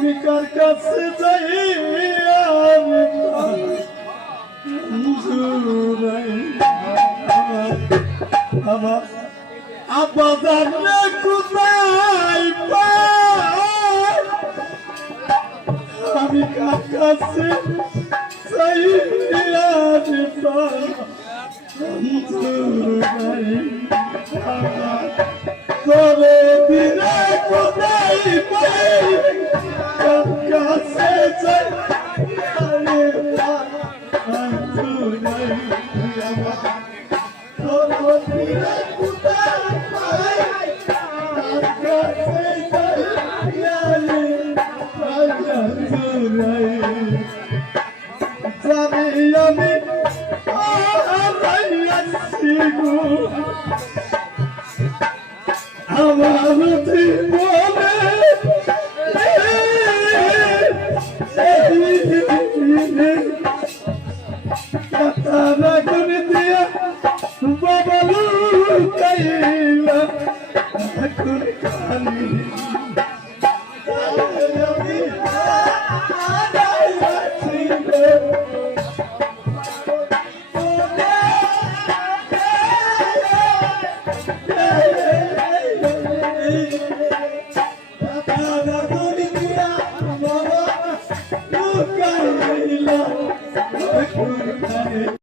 আমি কার কাছে যাই আমি আমার আব্বা জানলে কোথায় পায় আমি কার কাছে যাই আমি তবে দিনে কোথায় পাই কার কাছে যাই আমার জীবনে তারা করে